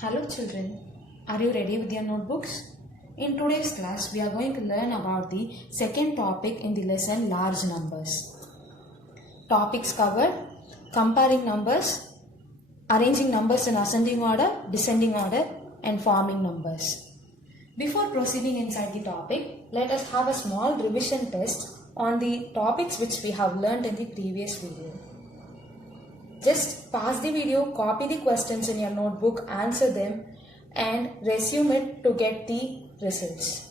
Hello children, are you ready with your notebooks? In today's class, we are going to learn about the second topic in the lesson, large numbers. Topics covered: comparing numbers, arranging numbers in ascending order, descending order, and forming numbers. Before proceeding inside the topic, let us have a small revision test on the topics which we have learned in the previous video. Just pause the video, copy the questions in your notebook, answer them, and resume it to get the results.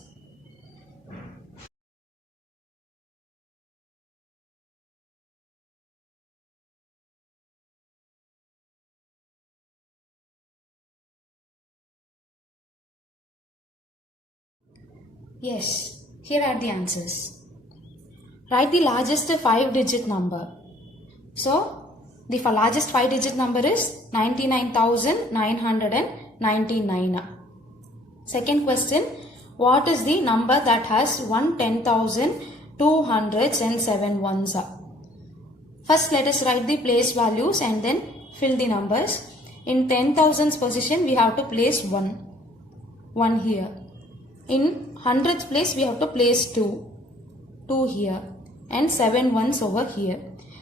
Yes, here are the answers. Write the largest 5-digit number. So, the largest 5-digit number is 99,999. Second question, what is the number that has 110,207 ones? First, let us write the place values and then fill the numbers. In 10,000's position, we have to place 1 here. In hundreds place, we have to place 2 here, and 7 ones over here.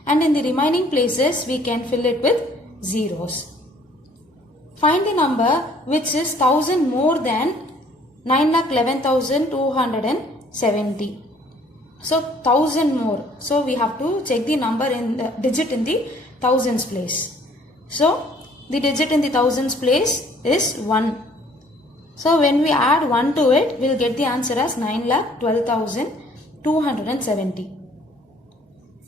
And in the remaining places, we can fill it with zeros. Find the number which is 1000 more than 9,11,270. So 1000 more. So we have to check the number in the digit in the thousands place. So the digit in the thousands place is 1. So when we add 1 to it, we will get the answer as 9,12,270.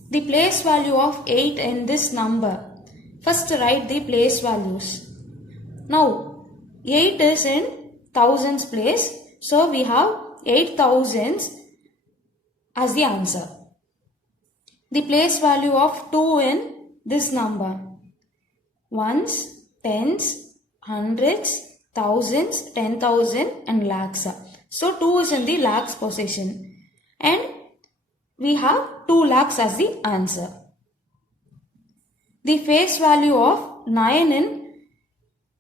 The place value of 8 in this number. First write the place values. Now 8 is in thousands place. So we have 8 thousands as the answer. The place value of 2 in this number. Ones, tens, hundreds, thousands, 10,000 and lakhs. So 2 is in the lakhs position. And we have 2 lakhs as the answer. The face value of 9 in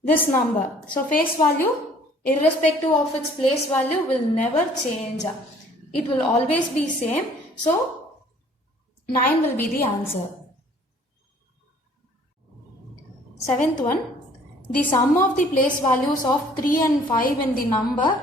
this number. So face value, irrespective of its place value, will never change. It will always be same. So 9 will be the answer. Seventh one, the sum of the place values of 3 and 5 in the number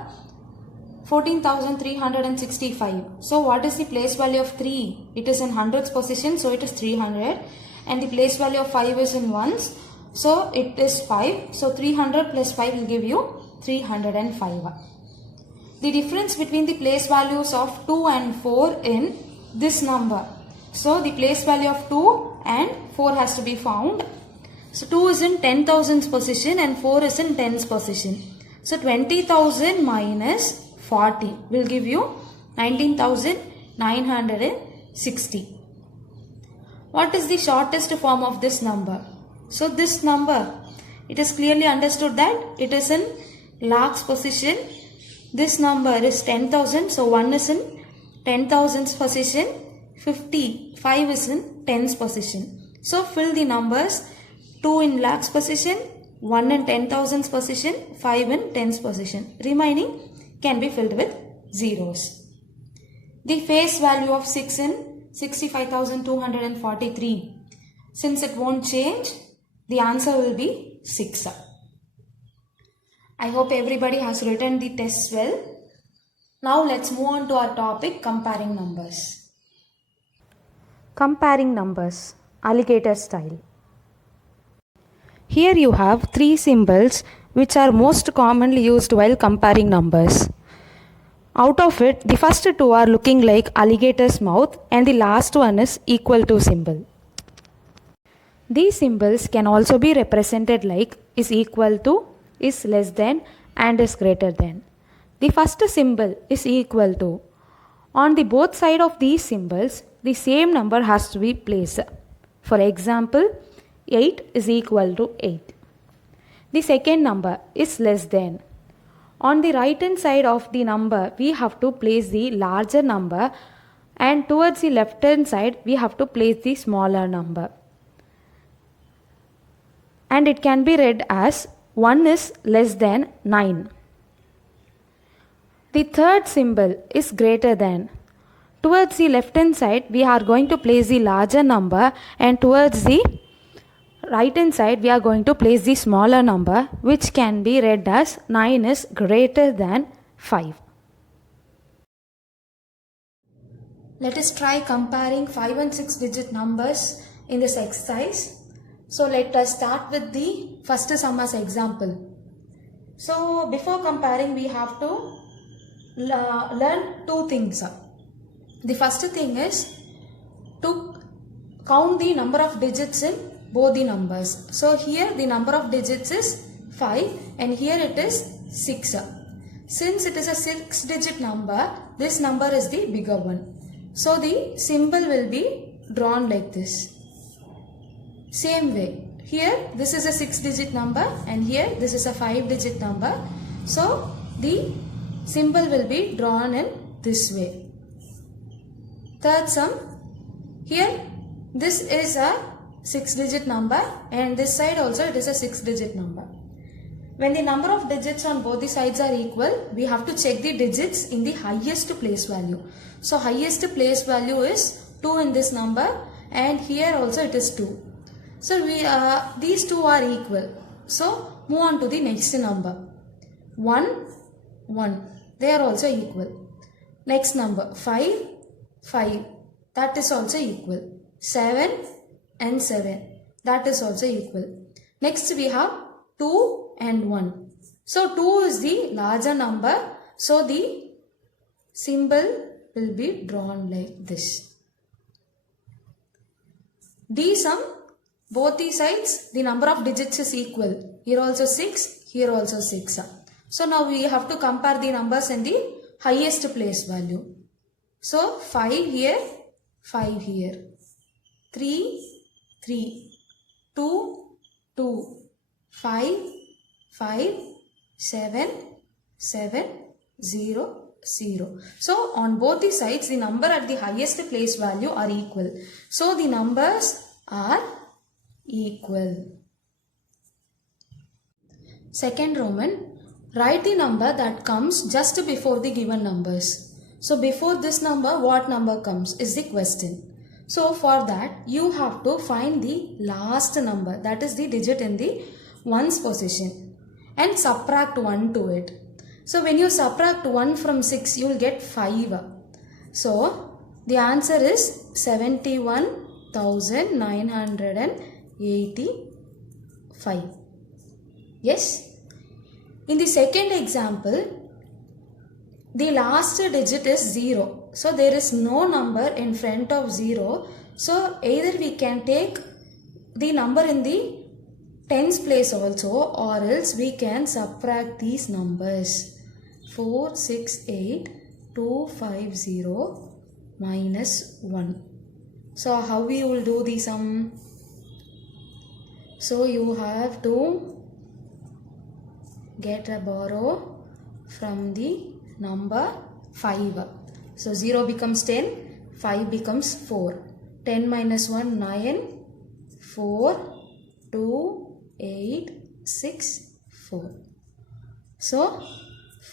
14,365. So what is the place value of 3? It is in hundreds position, so it is 300. And the place value of 5 is in ones, so it is 5. So 300 plus 5 will give you 305. The difference between the place values of 2 and 4 in this number. So the place value of 2 and 4 has to be found. So 2 is in 10,000's position and 4 is in 10's position. So 20,000 minus 40 will give you 19,960. What is the shortest form of this number? So this number, it is clearly understood that it is in lakhs position. This number is 10,000. So 1 is in 10,000's position. 55 is in 10's position. So fill the numbers. 2 in lakhs position, 1 in 10,000's position, 5 in 10's position. Remaining can be filled with zeros. The face value of 6 in 65,243. Since it won't change, the answer will be 6. I hope everybody has written the tests well. Now let's move on to our topic, comparing numbers. Comparing numbers, alligator style. Here you have 3 symbols which are most commonly used while comparing numbers. Out of it, the first 2 are looking like alligator's mouth and the last one is equal to symbol. These symbols can also be represented like is equal to, is less than and is greater than. The first symbol is equal to. On the both side of these symbols, the same number has to be placed. For example, 8 is equal to 8. The second number is less than. On the right hand side of the number, we have to place the larger number, and towards the left hand side, we have to place the smaller number. And it can be read as 1 is less than 9. The third symbol is greater than. Towards the left hand side, we are going to place the larger number, and towards the right hand side, we are going to place the smaller number, which can be read as 9 is greater than 5. Let us try comparing 5 and 6 digit numbers in this exercise. So let us start with the first sum as example. So before comparing, we have to learn two things. The first thing is to count the number of digits in both the numbers. So here the number of digits is 5 and here it is 6. Since it is a 6 digit number, this number is the bigger one. So the symbol will be drawn like this. Same way, here this is a 6 digit number and here this is a 5 digit number. So the symbol will be drawn in this way. Third sum, here this is a 6 digit number and this side also it is a 6 digit number. When the number of digits on both the sides are equal, we have to check the digits in the highest place value. So highest place value is 2 in this number and here also it is 2. So these two are equal. So move on to the next number. 1, 1. They are also equal. Next number 5, 5. That is also equal. 7 and 7. That is also equal. Next we have 2 and 1. So 2 is the larger number. So the symbol will be drawn like this. D sum, both the sides, the number of digits is equal. Here also 6, here also 6. So now we have to compare the numbers in the highest place value. So 5 here, 5 here. 3, 3. 2, 2. 5, 5, 7, 7, 0, 0. So on both the sides, the number at the highest place value are equal. So the numbers are equal. Second Roman, write the number that comes just before the given numbers. So before this number, what number comes is the question. So for that, you have to find the last number, that is the digit in the ones position, and subtract 1 to it. So when you subtract 1 from 6, you will get 5. So the answer is 71,985. Yes. In the second example, the last digit is 0. So there is no number in front of 0. So either we can take the number in the tens place also, or else we can subtract these numbers. 4, 6, 8, 2, 5, 0 minus 1. So how we will do the sum? So you have to get a borrow from the number 5. So 0 becomes 10, 5 becomes 4. 10 minus 1, 9, 4, 2, 8, 6, 4. So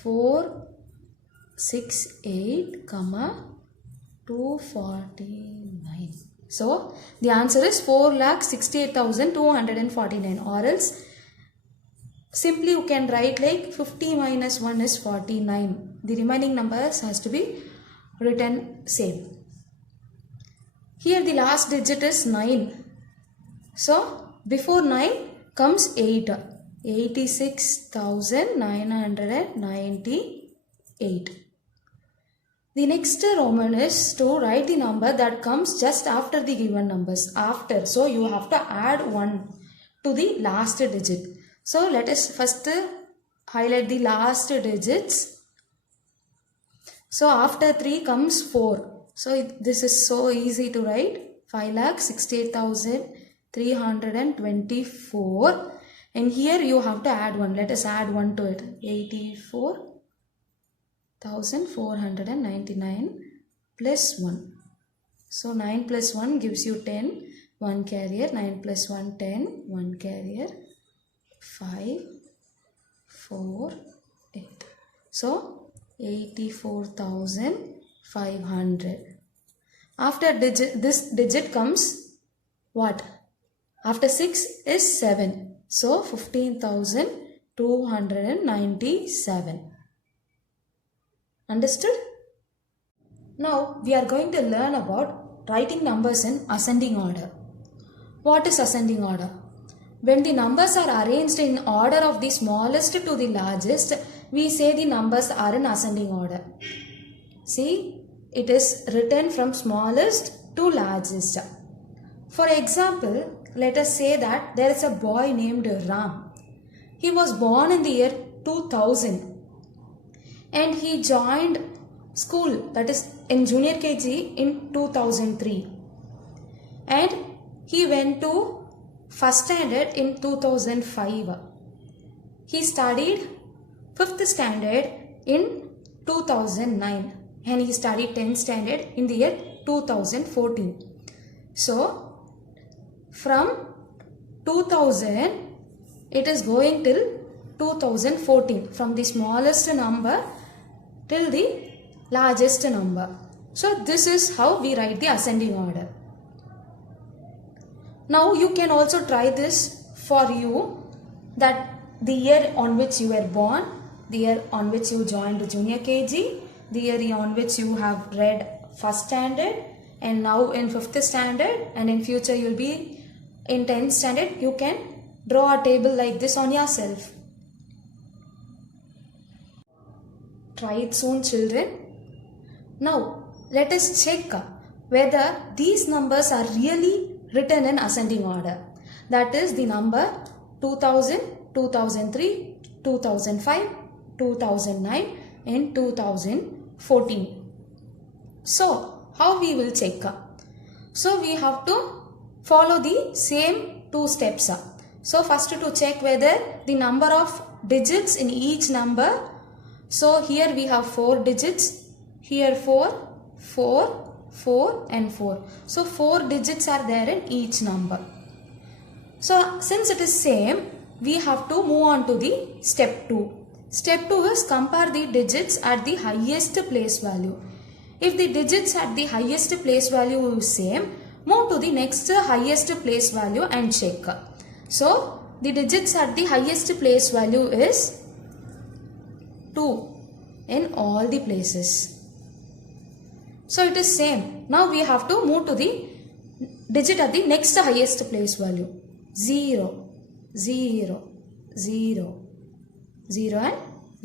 4, 6, 8, 249. So the answer is 4,68,249, or else simply you can write like 50 minus 1 is 49. The remaining numbers has to be written same. Here the last digit is 9. So before 9 comes 8. 86,998. The next Roman is to write the number that comes just after the given numbers. After. So you have to add 1 to the last digit. So let us first highlight the last digits. So after 3 comes 4. So this is so easy to write. 5,68,324. And here you have to add 1. Let us add 1 to it. 84,499 plus 1. So 9 plus 1 gives you 10. 1 carrier. 9 plus 1, 10. 1 carrier. 5, 4, 8. So 84,500. After this digit comes what? After 6 is 7. So 15,297. Understood? Now we are going to learn about writing numbers in ascending order. What is ascending order? When the numbers are arranged in order of the smallest to the largest, we say the numbers are in ascending order. See, it is written from smallest to largest. For example, let us say that there is a boy named Ram. He was born in the year 2000 and he joined school, that is in junior KG, in 2003, and he went to first standard in 2005. He studied 5th standard in 2009 and he studied 10th standard in the year 2014. So from 2000 it is going till 2014, from the smallest number till the largest number. So this is how we write the ascending order. Now you can also try this for you, that the year on which you were born, the year on which you joined the junior KG, the year on which you have read first standard and now in 5th standard, and in future you will be in 10th standard. You can draw a table like this on yourself. Try it soon, children. Now let us check whether these numbers are really written in ascending order. That is the number 2000, 2003, 2005, 2009 and 2014. So how we will check? So we have to follow the same 2 steps. So first to check whether the number of digits in each number. So here we have 4 digits, here 4, 4, 4 and 4. So 4 digits are there in each number. So since it is same, we have to move on to the step 2. Step 2 is compare the digits at the highest place value. If the digits at the highest place value is same, move to the next highest place value and check. So the digits at the highest place value is 2 in all the places. So it is same. Now we have to move to the digit at the next highest place value. 0, 0, 0, 0 and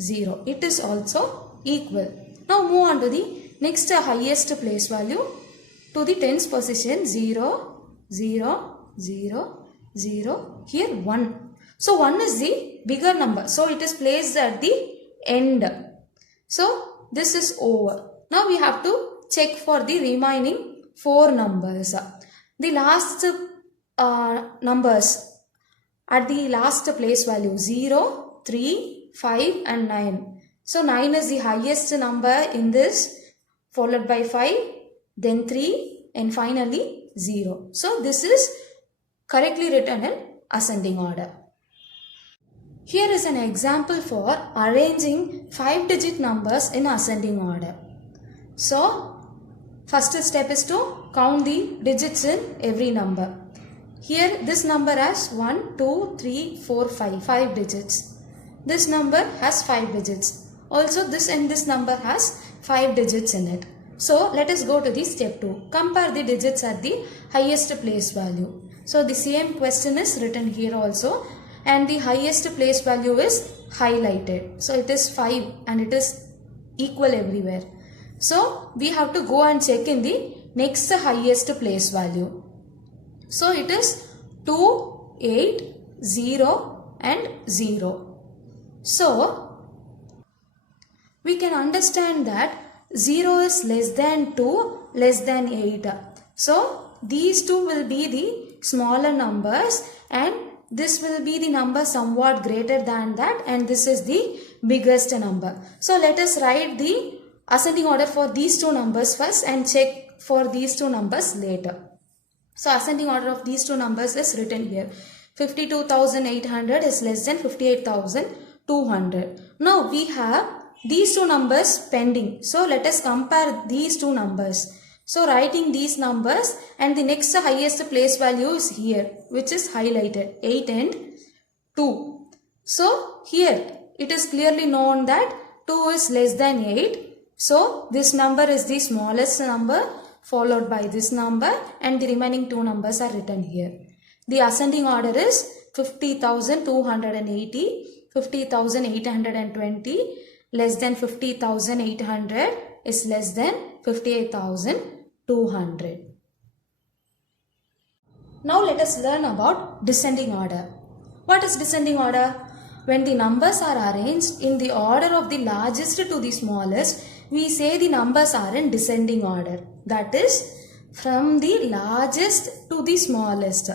0. It is also equal. Now move on to the next highest place value to the tens position. 0, 0, 0, 0. Here 1. So 1 is the bigger number. So it is placed at the end. So this is over. Now we have to check for the remaining 4 numbers. The last numbers at the last place value 0, 3, 5 and 9. So 9 is the highest number in this, followed by 5, then 3 and finally 0. So this is correctly written in ascending order. Here is an example for arranging 5-digit numbers in ascending order. So first step is to count the digits in every number. Here this number has 1, 2, 3, 4, 5 digits. This number has 5 digits. Also this and this number has 5 digits in it. So let us go to the step 2. Compare the digits at the highest place value. So the same question is written here also, and the highest place value is highlighted. So it is 5 and it is equal everywhere. So we have to go and check in the next highest place value. So it is 2, 8, 0 and 0. So we can understand that 0 is less than 2, less than 8. So these two will be the smaller numbers and this will be the number somewhat greater than that, and this is the biggest number. So let us write the ascending order for these two numbers first and check for these two numbers later. So ascending order of these two numbers is written here. 52,800 is less than 58,200. 200. Now we have these two numbers pending. So let us compare these two numbers. So writing these numbers, and the next highest place value is here, which is highlighted, 8 and 2. So here it is clearly known that 2 is less than 8. So this number is the smallest number, followed by this number, and the remaining two numbers are written here. The ascending order is 50,280, 50,820, less than 50,800 is less than 58,200. Now let us learn about descending order. What is descending order? When the numbers are arranged in the order of the largest to the smallest, we say the numbers are in descending order. That is, from the largest to the smallest.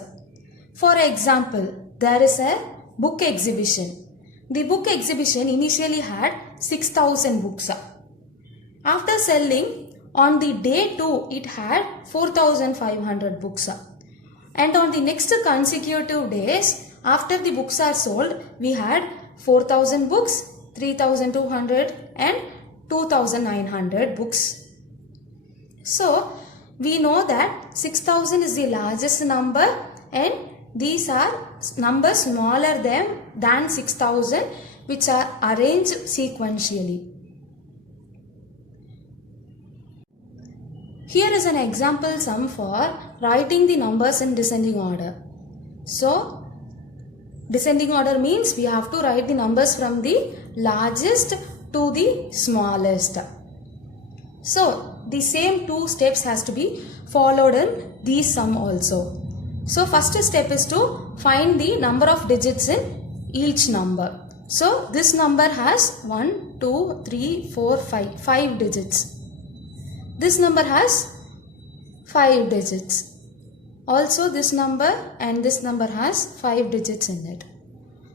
For example, there is a book exhibition. The book exhibition initially had 6,000 books. After selling, on the day 2, it had 4,500 books. And on the next consecutive days, after the books are sold, we had 4,000 books, 3,200 and 2,900 books. So, we know that 6,000 is the largest number, and these are numbers smaller than 6,000, which are arranged sequentially. Here is an example sum for writing the numbers in descending order. So, descending order means we have to write the numbers from the largest to the smallest. So, the same two steps has to be followed in this sum also. So, first step is to find the number of digits in each number. So, this number has 1, 2, 3, 4, 5 digits. This number has 5 digits. Also, this number and this number has 5 digits in it.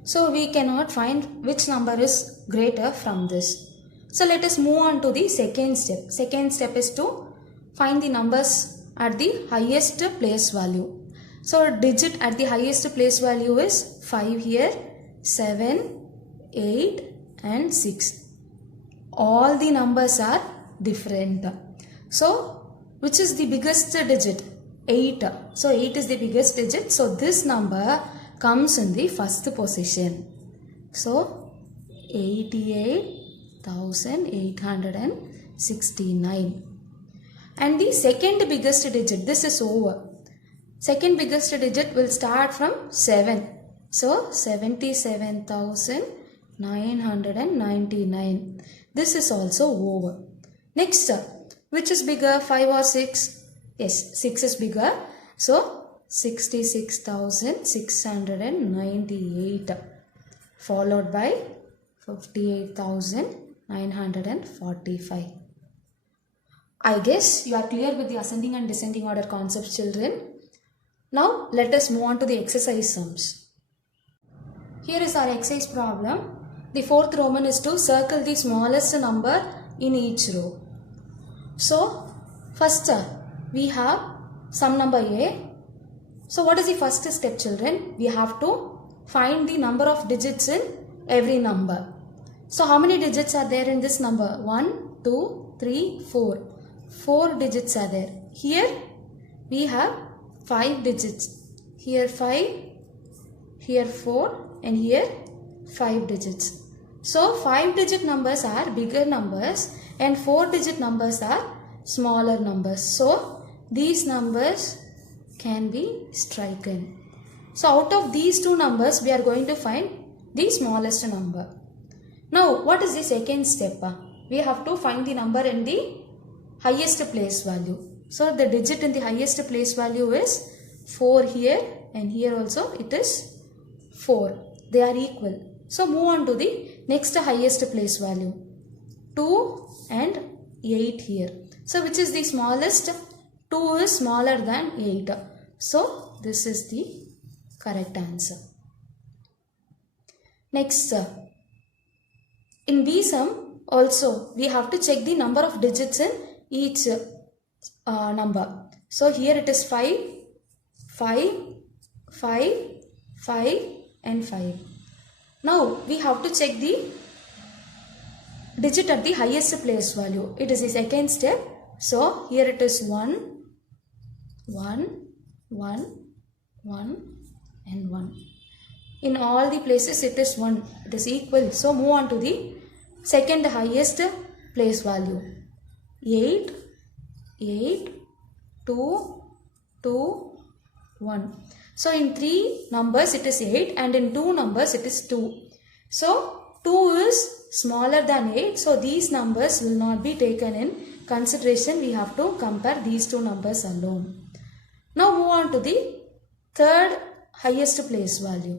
So, we cannot find which number is greater from this. So, let us move on to the second step. Second step is to find the numbers at the highest place value. So, digit at the highest place value is 5 here, 7, 8 and 6. All the numbers are different. So, which is the biggest digit? 8. So, 8 is the biggest digit. So, this number comes in the first position. So, 88,869. And the second biggest digit, this is over. Second biggest digit will start from 7. So, 77,999. This is also over. Next, which is bigger, 5 or 6? Yes, 6 is bigger. So, 66,698 followed by 58,945. I guess you are clear with the ascending and descending order concepts, children. Now, let us move on to the exercise sums. Here is our exercise problem. The fourth Roman is to circle the smallest number in each row. So, first we have sum number A. So, what is the first step, children? We have to find the number of digits in every number. So, how many digits are there in this number? 1, 2, 3, 4. 4 digits are there. Here we have 5 digits. Here 5, here 4 and here 5 digits. So, 5-digit numbers are bigger numbers and 4-digit numbers are smaller numbers. So, these numbers can be stricken. So, out of these two numbers, we are going to find the smallest number. Now, what is the second step? We have to find the number in the highest place value. So, the digit in the highest place value is 4 here, and here also it is 4. They are equal. So, move on to the next highest place value. 2 and 8 here. So, which is the smallest? 2 is smaller than 8. So, this is the correct answer. Next, in B sum also we have to check the number of digits in each number. So, here it is 5, 5, 5, 5 and 5. Now we have to check the digit at the highest place value. It is the second step. So here it is 1, 1, 1, 1 and 1. In all the places it is 1. It is equal. So move on to the second highest place value. 8, 8, 2, 2, 1. So in 3 numbers it is 8 and in 2 numbers it is 2. So 2 is smaller than 8. So these numbers will not be taken in consideration. We have to compare these two numbers alone. Now move on to the third highest place value.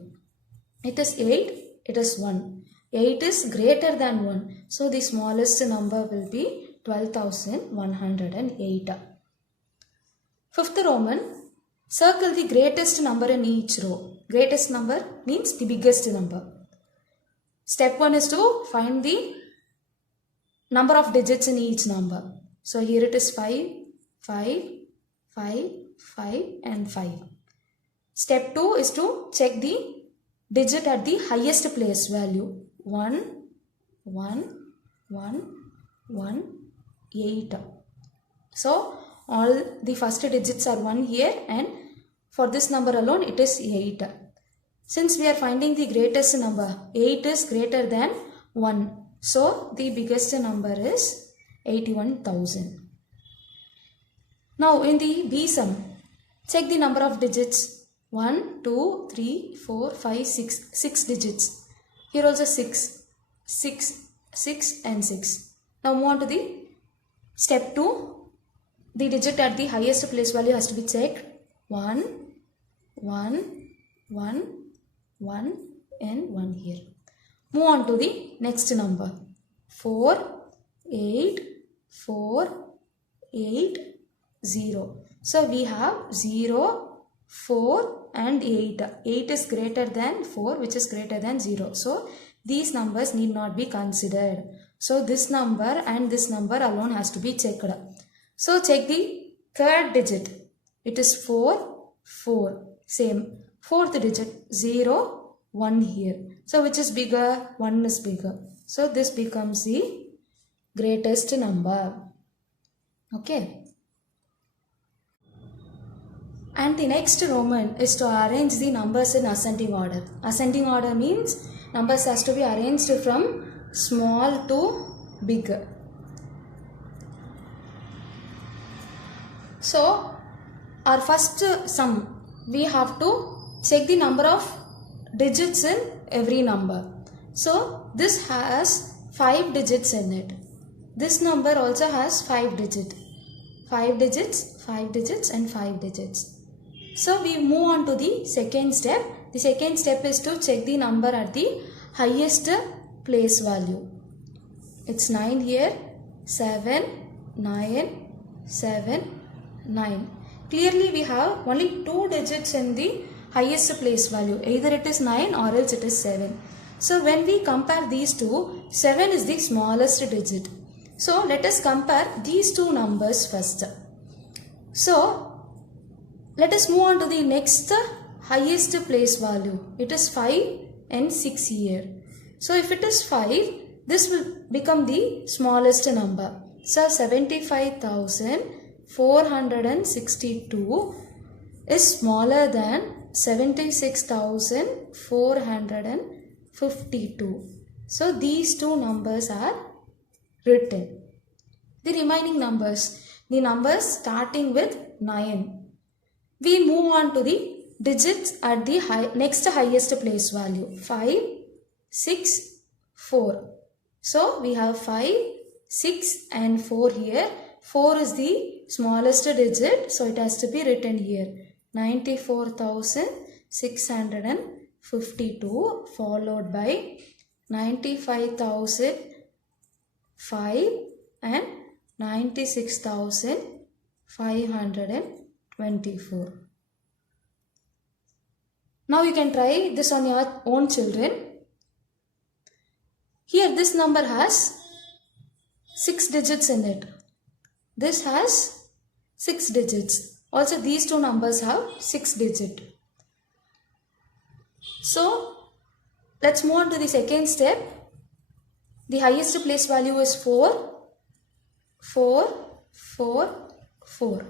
It is 8. It is 1. 8 is greater than 1. So the smallest number will be 12,108. Fifth Roman. Circle the greatest number in each row. Greatest number means the biggest number. Step 1 is to find the number of digits in each number. So here it is 5, 5, 5, 5 and 5. Step 2 is to check the digit at the highest place value. 1, 1, 1, 1, 8. So all the first digits are 1 here and for this number alone it is 8. Since we are finding the greatest number, 8 is greater than 1. So the biggest number is 81,000. Now in the B sum, check the number of digits. 1, 2, 3, 4, 5, 6. 6 digits. Here also 6. 6, 6 and 6. Now move on to the step 2. The digit at the highest place value has to be checked. 1, 1, 1, 1 and 1 here. Move on to the next number. 4, 8, 4, 8, 0. So we have 0, 4 and 8. 8 is greater than 4 which is greater than 0. So these numbers need not be considered. So this number and this number alone has to be checked. So check the third digit. It is 4, 4. Same. Fourth digit 0, 1 here. So which is bigger? 1 is bigger. So this becomes the greatest number. Okay. And the next Roman is to arrange the numbers in ascending order. Ascending order means numbers has to be arranged from small to big. So our first sum, we have to check the number of digits in every number. So this has 5 digits in it. This number also has 5 digits. 5 digits, 5 digits and 5 digits. So we move on to the second step. The second step is to check the number at the highest place value. It's 9 here. 7, 9, 7, 9. Clearly we have only 2 digits in the highest place value. Either it is 9 or else it is 7. So when we compare these two, 7 is the smallest digit. So let us compare these two numbers first. So let us move on to the next highest place value. It is 5 and 6 here. So if it is 5, this will become the smallest number. So 75,462 is smaller than 76,452. So these two numbers are written. The remaining numbers, the numbers starting with 9. We move on to the digits at the next highest place value. 5, 6, 4. So we have 5, 6 and 4 here. 4 is the smallest digit. So it has to be written here. 94,652 followed by 95,005 and 96,524. Now you can try this on your own children. Here this number has 6 digits in it. This has 6 digits. Also these two numbers have 6 digits. So let's move on to the second step. The highest place value is 4, 4, 4, 4.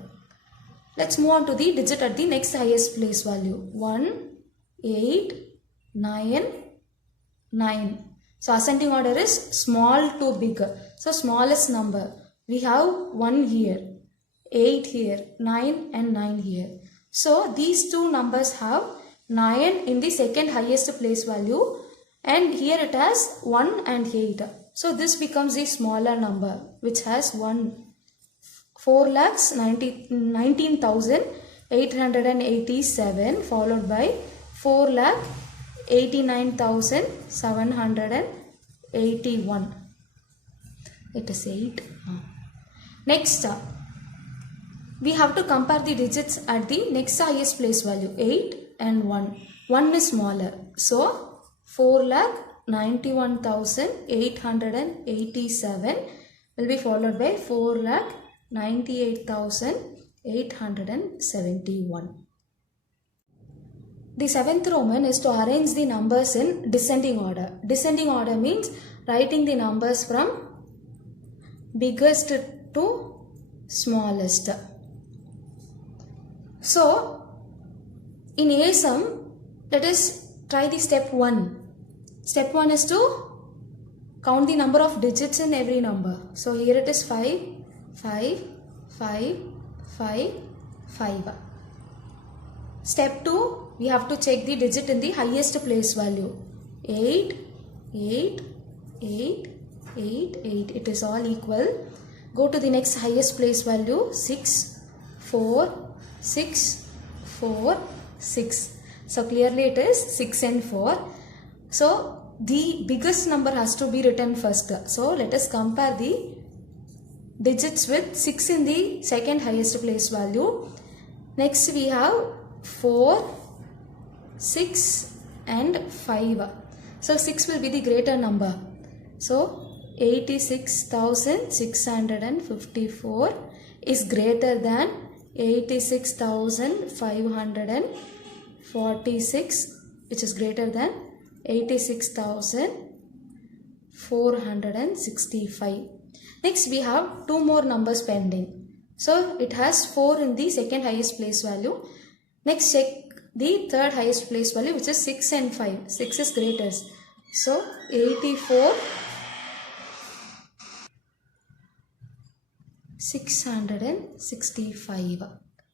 Let's move on to the digit at the next highest place value. 1, 8, 9, 9. So ascending order is small to big. So smallest number. We have 1 here, 8 here, 9 and 9 here. So these two numbers have 9 in the second highest place value, and here it has 1 and 8. So this becomes the smaller number, which has 4,19,887 followed by 4,89,781. It is 8. Next, we have to compare the digits at the next highest place value, 8 and 1. 1 is smaller. So 4,91,887 will be followed by 4,98,871. The seventh Roman is to arrange the numbers in descending order. Descending order means writing the numbers from biggest to smallest. So in a sum, let us try the step 1. Step 1 is to count the number of digits in every number. So here it is 5, 5, 5, 5, 5. Step 2, we have to check the digit in the highest place value. 8, 8, 8, 8, 8. It is all equal. Go to the next highest place value. 6, 4, 6, 4, 6. So clearly it is 6 and 4. So the biggest number has to be written first. So let us compare the digits with 6 in the second highest place value. Next we have 4, 6 and 5. So 6 will be the greater number. So 86,654 is greater than 86,546, which is greater than 86,465. Next we have two more numbers pending. So it has 4 in the second highest place value. Next check the third highest place value, which is 6 and 5. 6 is greatest. So 84,665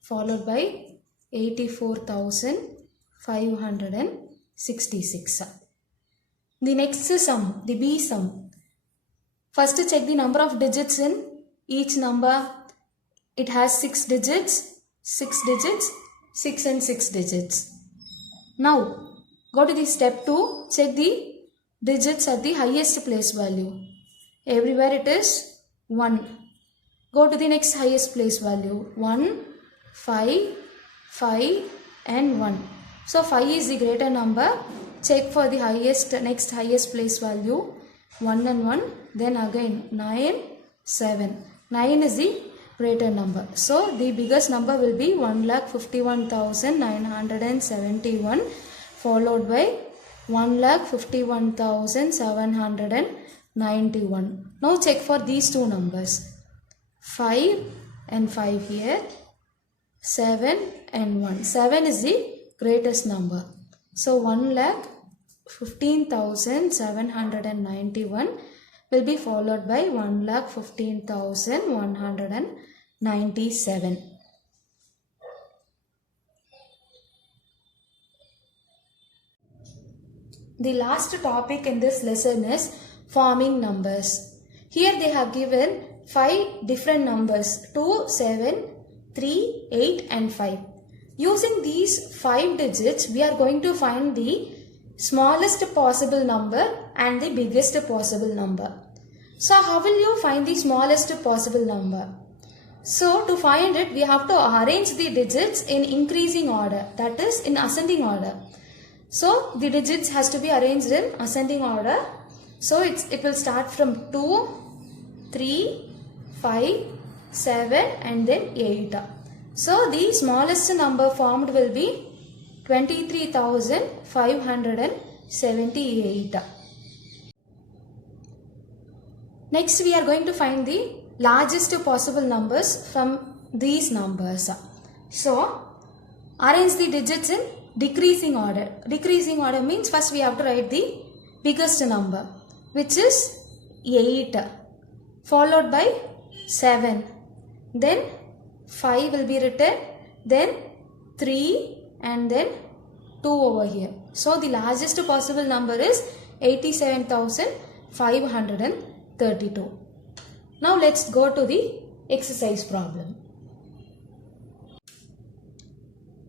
followed by 84,566. The next sum, the B sum. First check the number of digits in each number. It has 6 digits, 6 digits, 6 and 6 digits. Now go to the step 2, check the digits at the highest place value. Everywhere it is 1. Go to the next highest place value. 1, 5, 5 and 1. So 5 is the greater number. Check for the next highest place value. 1 and 1. Then again 9, 7. 9 is the greater number. So the biggest number will be 1,51,971 followed by 1,51,791. Now check for these two numbers. 5 and 5 here, 7 and 1. 7 is the greatest number. So 1,15,791 will be followed by 1,15,197. The last topic in this lesson is forming numbers. Here they have given 5 different numbers, 2, 7, 3, 8 and 5. Using these 5 digits, we are going to find the smallest possible number and the biggest possible number. So how will you find the smallest possible number? So to find it, we have to arrange the digits in increasing order, that is in ascending order. So the digits has to be arranged in ascending order. So it will start from 2, 3, 5, 7 and then 8. So the smallest number formed will be 23,566. 78. Next we are going to find the largest possible numbers from these numbers. So arrange the digits in decreasing order. Decreasing order means first we have to write the biggest number, which is 8, followed by 7, then 5 will be written, then 3 and then 2 over here. So the largest possible number is 87,532. Now let's go to the exercise problem.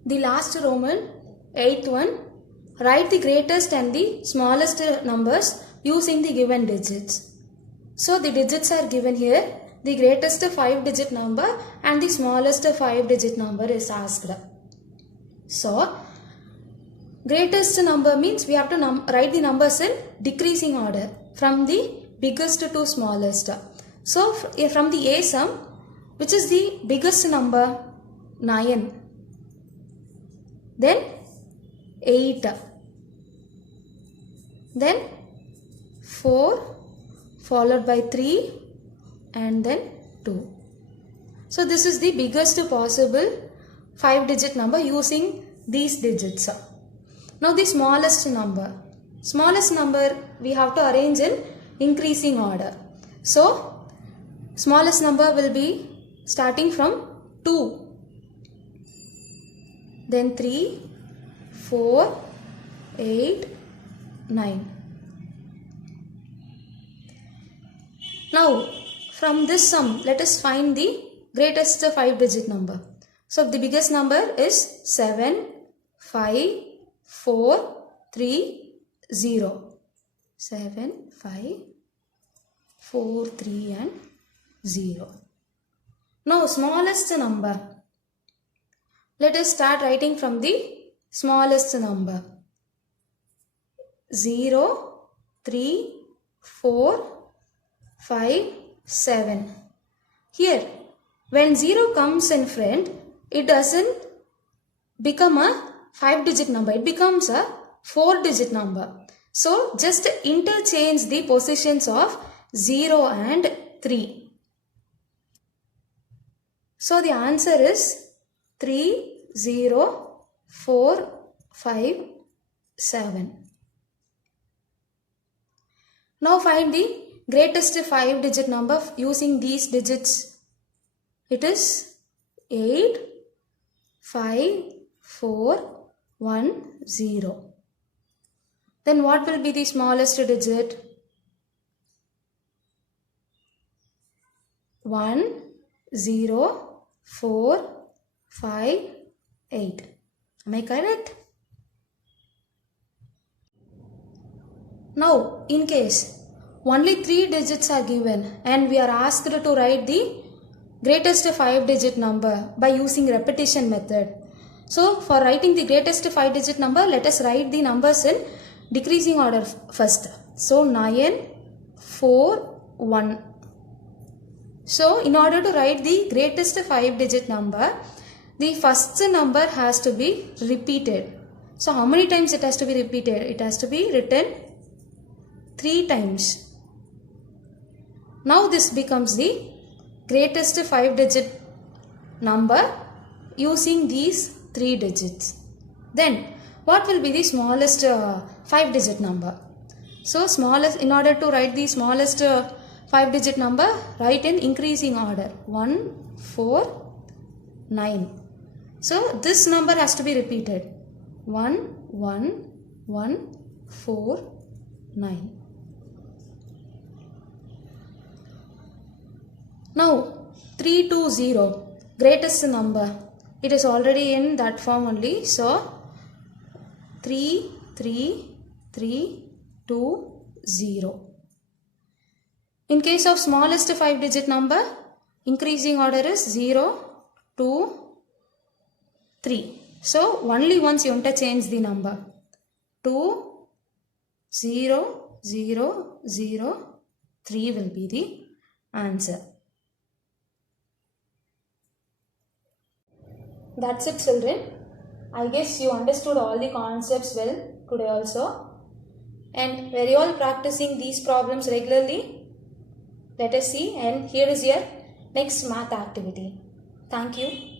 The last Roman, 8th one, write the greatest and the smallest numbers using the given digits. So the digits are given here. The greatest 5-digit number and the smallest 5-digit number is asked. So greatest number means we have to write the numbers in decreasing order from the biggest to smallest. So from the A sum, which is the biggest number, 9, then 8, then 4, followed by 3 and then 2. So this is the biggest possible 5-digit number using these digits. Now the smallest number we have to arrange in increasing order. So smallest number will be starting from 2, then 3, 4, 8, 9. Now from this sum, let us find the greatest 5-digit number. So the biggest number is 7, 5, 4, 3, 0. 7, 5, 4, 3 and 0. Now smallest number. Let us start writing from the smallest number. 0, 3, 4, 5, 7. Here, when 0 comes in front, it doesn't become a 5-digit number. It becomes a 4-digit number. So, just interchange the positions of 0 and 3. So, the answer is 3, 0, 4, 5, 7. Now, find the greatest 5-digit number using these digits. It is 8, 5, 4, 1, 0. Then what will be the smallest digit? 1, 0, 4, 5, 8. Am I correct? Now, in case only 3 digits are given and we are asked to write the greatest 5-digit number by using repetition method. So, for writing the greatest 5-digit number, let us write the numbers in decreasing order first. So, 9, 4, 1. So, in order to write the greatest 5-digit number, the first number has to be repeated. So, how many times it has to be repeated? It has to be written 3 times. Now, this becomes the greatest 5-digit number using these 3 digits. Then, what will be the smallest 5-digit number? So, smallest, in order to write the smallest 5-digit number, write in increasing order. 1, 4, 9. So, this number has to be repeated. 1, 1, 1, 4, 9. Now, 320, greatest number. It is already in that form only. So, 3, 3, 3, 2, 0. In case of smallest 5-digit number, increasing order is 0, 2, 3. So, only once you interchange the number. 2, 0, 0, 0, 3 will be the answer. That's it, children. I guess you understood all the concepts well today also. And were you all practicing these problems regularly? Let us see, and here is your next math activity. Thank you.